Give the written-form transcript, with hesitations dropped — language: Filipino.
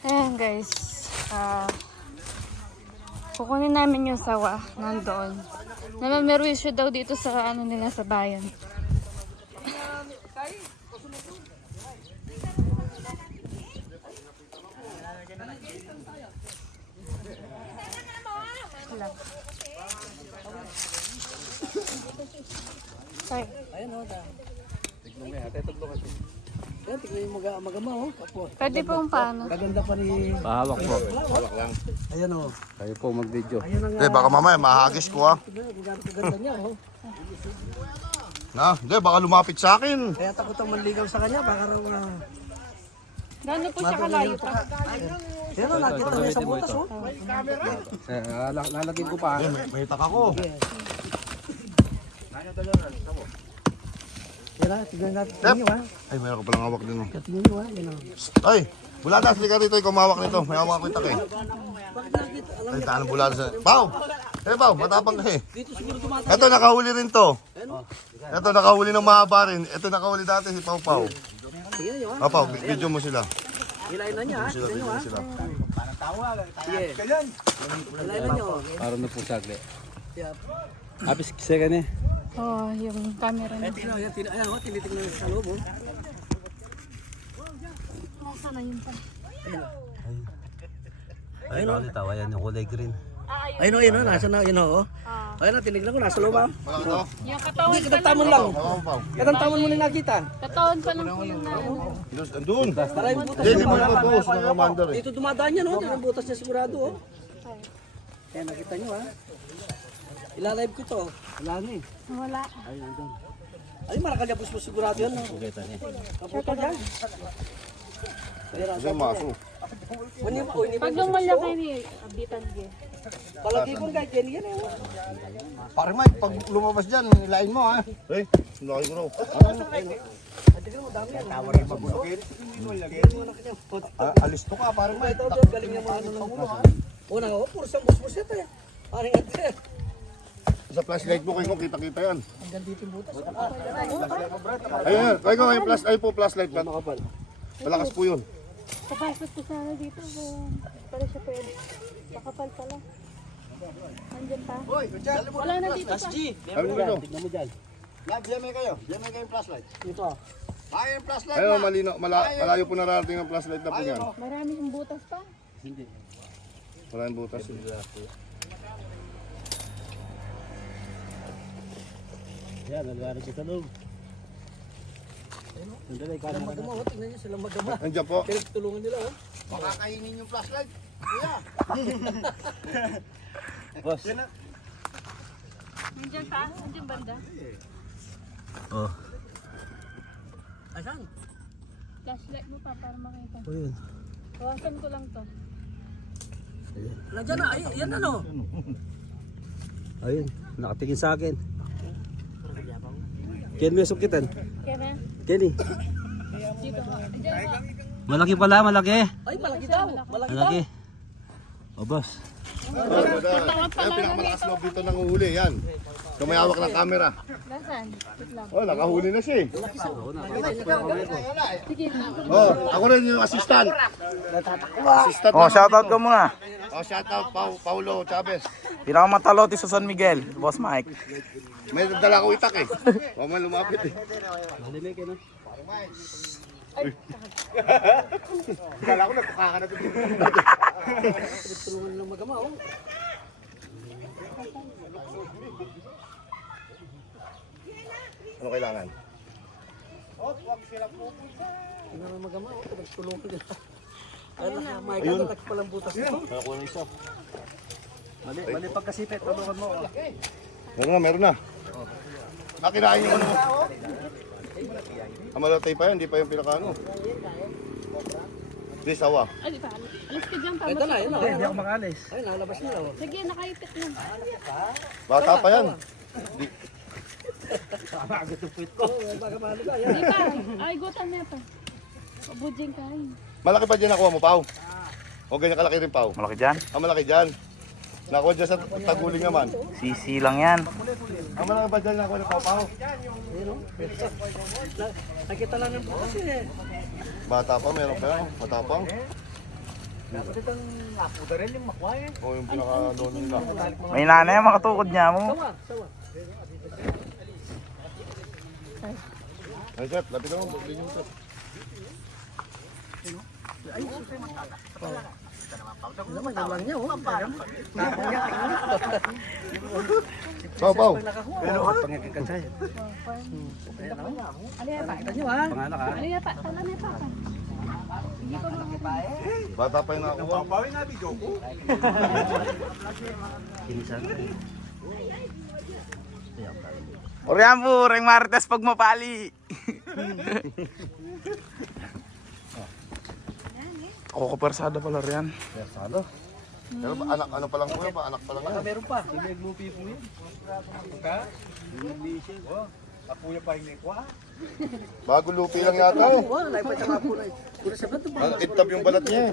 Ayan guys, kukunin namin yung sawa nandoon. Namamerwisyo daw dito sa ano nila sa bayan. Ay. Ayan o. Tignan mo yan. Tignan kasi. Ayan, tignan yung magama o. Pwede pong paano? Gaganda pa ni... Pahawak po. Hawak lang. Ayan o. Kayo po mag-video. Ayan ang... Baka mamaya mahagis ko ha. Gaganda niya o. Hindi, baka lumapit sa akin. Kaya takot ang manligaw sa kanya. Baka raw na... Gano'n po siya kalayo pa? Ayan o, nakita niya sa butas o. Lalagyan ko pa. May taka ko. Yan ha, tignan natin. Tignan nyo ha. Ay, mayroon ka palang hawak din. Oh. Tignan nyo ha. Yan o. Ay, bulada, halika rito. Ikaw mahawak nito. May hawak ko yung taka eh. Bakit nakita? Alam Ay, taan ng bulada sa... Pao! Pao, matapang ka eh. dito siguro tumatakas. Ito, nakahuli rin to. Ito, nakahuli ng mahaba rin. Ito, nakahuli dati si Pao Pao. Tignan nyo ha. Pao, video mo sila. Hilayin na niya ha. Sila, Tignan nyo video ha. mo sila. Sige. Hilayin na nyo. Para na po sagli. Yeah. Apis second eh. Oh, yung camera Ayan, na. tignan nyo. Ayan o, tinitignan nyo sa loob o. Nasaan na yun pa? Ayun o. Ayan yung kulay green. Ayun o, yun o. Nasa na, yun o. Ayun o, tinignan ko. Nasa loob ha. Wala ka to? Yung katawan Hindi, pa katantamon lang. lang. Hawak mo, Pao. Katantamon mo na nakita. Katawan pa lang po yung na. Andun. Tara yung butas Hindi, niya. hindi mo ito. Sa commander eh. Dito dumadaan yan o. Dito yung butas niya sigurado o. Kaya nakita nyo ha. Ilalive ko to. Wala na eh. Wala. Ay, marakalabos mo sigurado yan. Kaputo dyan. Kasi maso. Kunin po, ini Pag lumalaki ni abitan ge. palagi ko kahit yan yan eh. Pare Mike, pag lumabas dyan, nilain mo ha. Eh, laki ko raw. Tignan mo, dami yan. Alis to ka, pare Mike. Ito, ito, galing niya mga ano ng ulo ha. Una nga, puro siyang busbus ito eh. Paring ate. Sa flashlight mo, kayo kita-kita yan. Hanggang dito yung butas. Ayun, kayo flash, ay po flashlight ba? Malakas po yun. Papasok ko sana dito kung para siya pwede. Makapal pala. Nandyan pa? Wala na dito pa. Ano dito? Tignan mo dyan. Diyan may kayo yung flashlight. Ito ah. Kaya yung flashlight ayun, malino, malayo po narating ang flashlight na po yan. Marami yung butas pa. Wala yung butas. Yan, nalwari ko sa loob. Silang magama oh. Tignan niyo silang magama. Andiyan po. Tulungan nila oh. Makakainin yung flashlight. Boss. Nandyan pa? Nandyan banda? Oh. Asan? Flashlight mo pa para makita. Oh yun. Kawasan ko lang to. Wala dyan na. Ay, yan ano. Ayun, nakatingin sa akin. Ken may sukitan. Kaya na? Kenny. Dito ka. Diyan ka. Malaki pala, malaki. Ay, malaki daw. Malaki daw. Malaki. O boss. Ayun, pinakamalakas loob dito ng uhuli. Yan. So may hawak ng camera. Nasaan? Wait lang. Oh, nakahuli na siya eh. Sige na. Oh, ako rin yung assistant. Assistant. Oh, shoutout ka muna. Oh, shoutout Paulo Chavez. Pinakamatalote sa San Miguel, Boss Mike. May dala ko itak eh. Huwag man lumapit eh. Kala ko nagkaka na ito. Tulungan nilang magama oh. Ano kailangan? Tingnan mo magama oh. Tulungan nila. Ay, may katatak palang butas ito. Ako na isa. Mali pagkasipit, tulungan mo. Meron na. Nakirain yung ano. Malatay pa yan, hindi pa yung pinakaano. Hindi, sawa. Ay, di pa. Alis ka dyan pa. Ito na, yun na. Hindi ako makalis. Ay, nalabas nila oh. Sige, nakaipit na. Bata pa yan. Oh, baka mahalo ka. Yan. Di pa. Ay, gutan na pa. Bujing kain. Malaki pa dyan nakuha mo, Pao? O ganyan kalaki rin, Pao? Malaki dyan. Malaki dyan. Nakuha dyan sa taguling naman. Sisi lang yan. Malaki pa dyan nakuha ng Pao? Nakita lang ng butas eh. Bata pa, meron pa yan. Matapang. Oh, yung pinaka-lono nila. May nanay ang makatukod niya mo. Ay, chef, lapit mo. Bigyan mo, chef. Naman, naman niya, oh. Pau, Pau. Pero at pangikikan sa'yo. Ano yan pa? Kita nyo, ha? Pangalan ka. Ano yan pa? Ano yan pa? Hindi pa mga Bata pa yung nakuha. Kinisan. Uriyan po, Reng Marites pag mapali. Ako kapersada pala riyan. Persado. Pero anak, ano pa lang po yan? Anak pa lang yan. Meron pa. Naglupi po yun. Bago lupi lang yata eh. Wala, lahat pa siya nga po na. Puro sa bato ba? Ang itab yung balat niya eh.